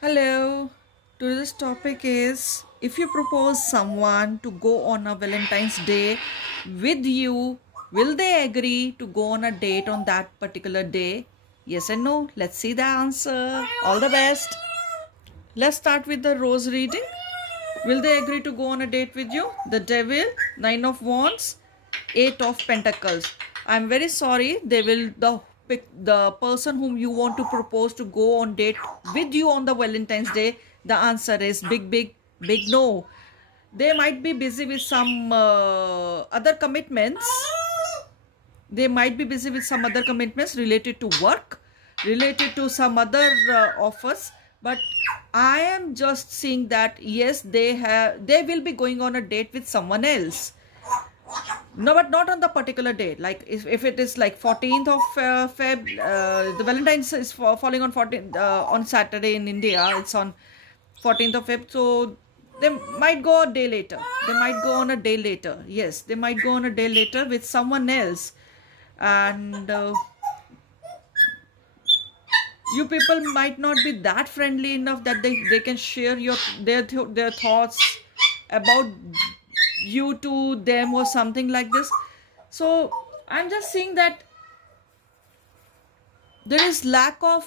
Hello. Today's topic is if you propose someone to go on a Valentine's Day with you, will they agree to go on a date on that particular day? Yes and no. Let's see the answer. All the best. Let's start with the rose reading. Will they agree to go on a date with you? The Devil, Nine of Wands, Eight of Pentacles. I'm very sorry. They will the person whom you want to propose to go on date with you on the Valentine's Day. The answer is big no. They might be busy with some other commitments. They might be busy with some other commitments related to work, related to some other offers. But I am just seeing that yes, they will be going on a date with someone else. No, but not on the particular date. Like if it is like 14th of Feb, the Valentine's is falling on 14th on Saturday in India. It's on 14th of Feb. So they might go a day later. They might go on a day later. Yes, they might go on a day later with someone else. And you people might not be that friendly enough that they can share their thoughts about you to them or something like this. So I'm just saying that there is lack of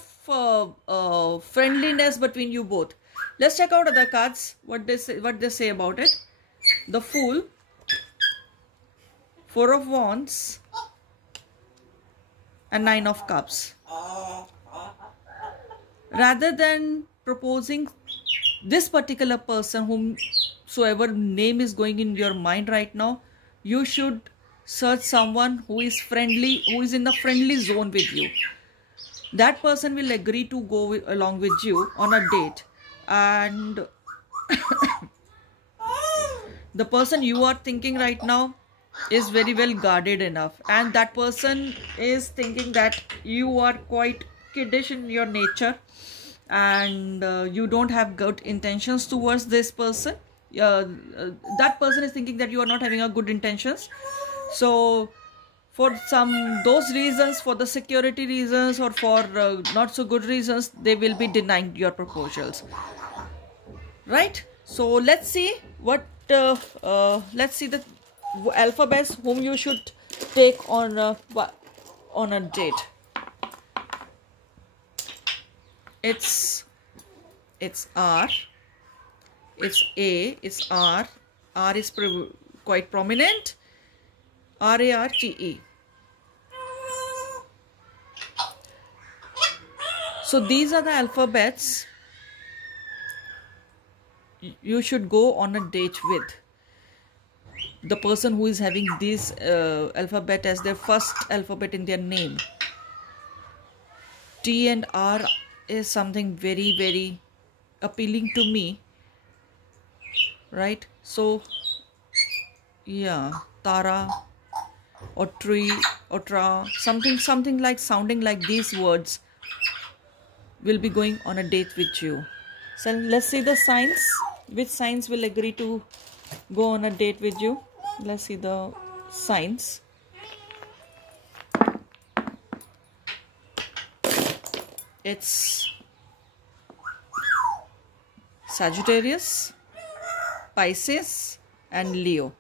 friendliness between you both. Let's check out other cards, what they say about it. The Fool, Four of Wands, and Nine of Cups. Rather than proposing this particular person, whomsoever name is going in your mind right now, you should search someone who is friendly, who is in the friendly zone with you. That person will agree to go along with you on a date. And the person you are thinking right now is very well guarded enough, and that person is thinking that you are quite kiddish in your nature, and you don't have good intentions towards this person. That person is thinking that you are not having a good intentions. So for those reasons, for the security reasons or for not so good reasons, they will be denying your proposals, right? So let's see let's see the alphabets whom you should take on a date. It's R, it's A, it's R. R is quite prominent. RARTE. So these are the alphabets you should go on a date with. The person who is having this alphabet as their first alphabet in their name. T and R is something very, very appealing to me, right? So yeah, Tara, Otri, Otra, something like sounding like these words will be going on a date with you. So let's see the signs. Which signs will agree to go on a date with you? Let's see the signs. It's Sagittarius, Pisces, and Leo.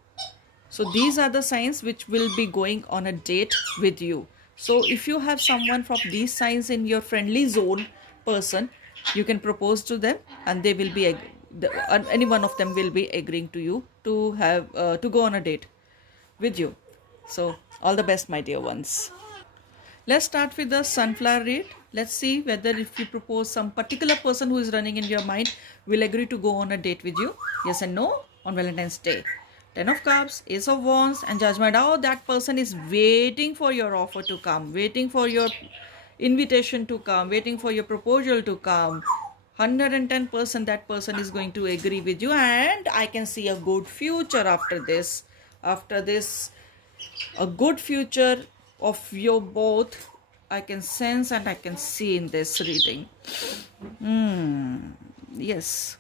So these are the signs which will be going on a date with you. So if you have someone from these signs in your friendly zone person, you can propose to them, and they will be any one of them will be agreeing to you to have to go on a date with you. So all the best, my dear ones. Let's start with the sunflower read. Let's see whether if you propose some particular person who is running in your mind will agree to go on a date with you. Yes and no on Valentine's Day. Ten of Cups, Ace of Wands, and Judgment. Oh, that person is waiting for your offer to come, waiting for your invitation to come, waiting for your proposal to come. 110% that person is going to agree with you, and I can see a good future after this. After this, a good future of you both I can sense and I can see in this reading. Yes,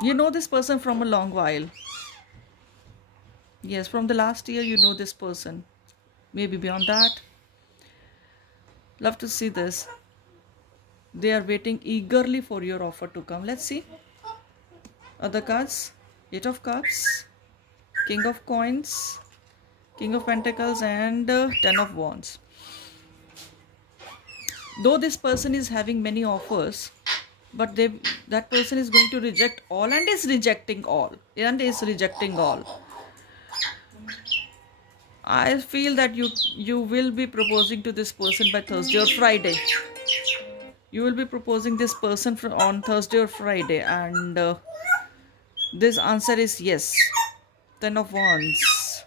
you know this person from a long while. Yes, from the last year you know this person, maybe beyond that. Love to see this. They are waiting eagerly for your offer to come. Let's see. Other cards. Eight of Cups, King of Coins, King of Pentacles, and Ten of Wands. Though this person is having many offers, but that person is going to reject all and is rejecting all. I feel that you will be proposing to this person by Thursday or Friday. You will be proposing this person on Thursday or Friday, and this answer is yes. Ten of Wands.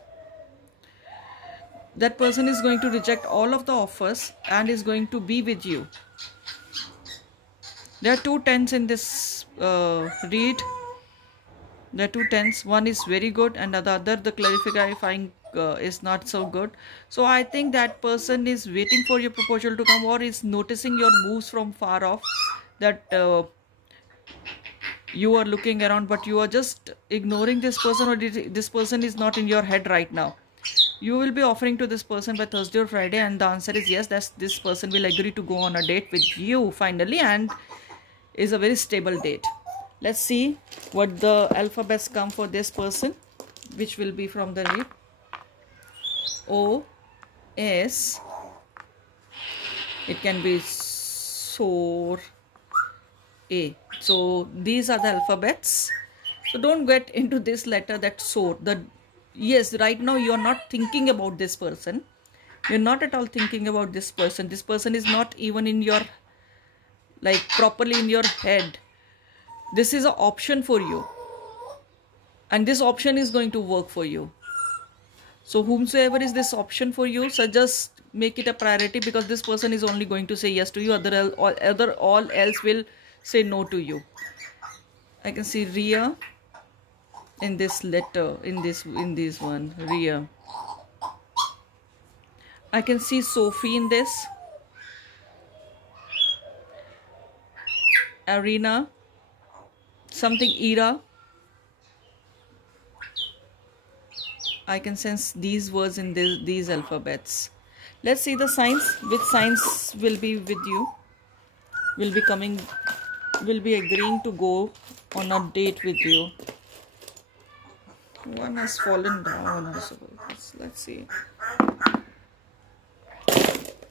That person is going to reject all of the offers and is going to be with you. There are two tens in this read. There are two tens. One is very good and the other, the clarifying is not so good. So I think that person is waiting for your proposal to come, or is noticing your moves from far off, that you are looking around but you are just ignoring this person, or this person is not in your head right now. You will be offering to this person by Thursday or Friday, and the answer is yes, that this person will agree to go on a date with you finally, and is a very stable date. Let's see what the alphabets come for this person, which will be from the read. O, S, it can be SOR, A. So these are the alphabets. So don't get into this letter, that SOR. Yes, right now you are not thinking about this person. You're not at all thinking about this person. This person is not even in your, like, properly in your head. This is an option for you, and this option is going to work for you. So whomsoever is this option for you, so just make it a priority, because this person is only going to say yes to you. All else will say no to you. I can see Ria in this letter, in this one, Ria. I can see Sophie in this. Arena. Something Ira. I can sense these words in these alphabets. Let's see the signs. Which signs will be with you? Will be agreeing to go on a date with you. One has fallen down, I suppose. Let's see.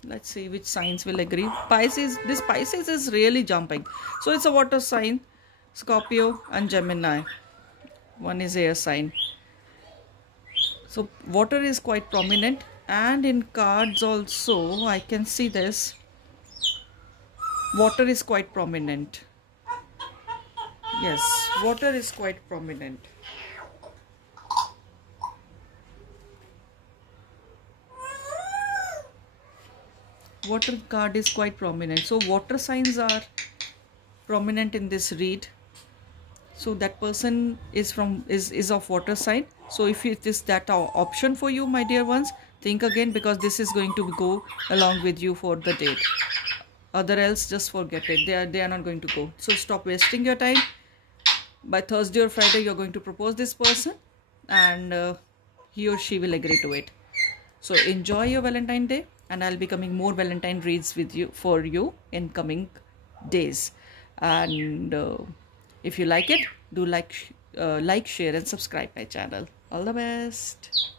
Let's see which signs will agree. Pisces. This Pisces is really jumping. So it's a water sign. Scorpio and Gemini. One is air sign. So water is quite prominent, and in cards also I can see this. Water is quite prominent. Yes, water is quite prominent. Water card is quite prominent. So water signs are prominent in this read. So that person is of water sign. So if it is that option for you, my dear ones, think again, because this is going to go along with you for the date. Other else, just forget it. They are not going to go. So stop wasting your time. By Thursday or Friday, you're going to propose this person, and he or she will agree to it. So enjoy your Valentine Day, and I'll be coming more Valentine reads for you in coming days. And if you like it, do like, share and subscribe my channel. All the best.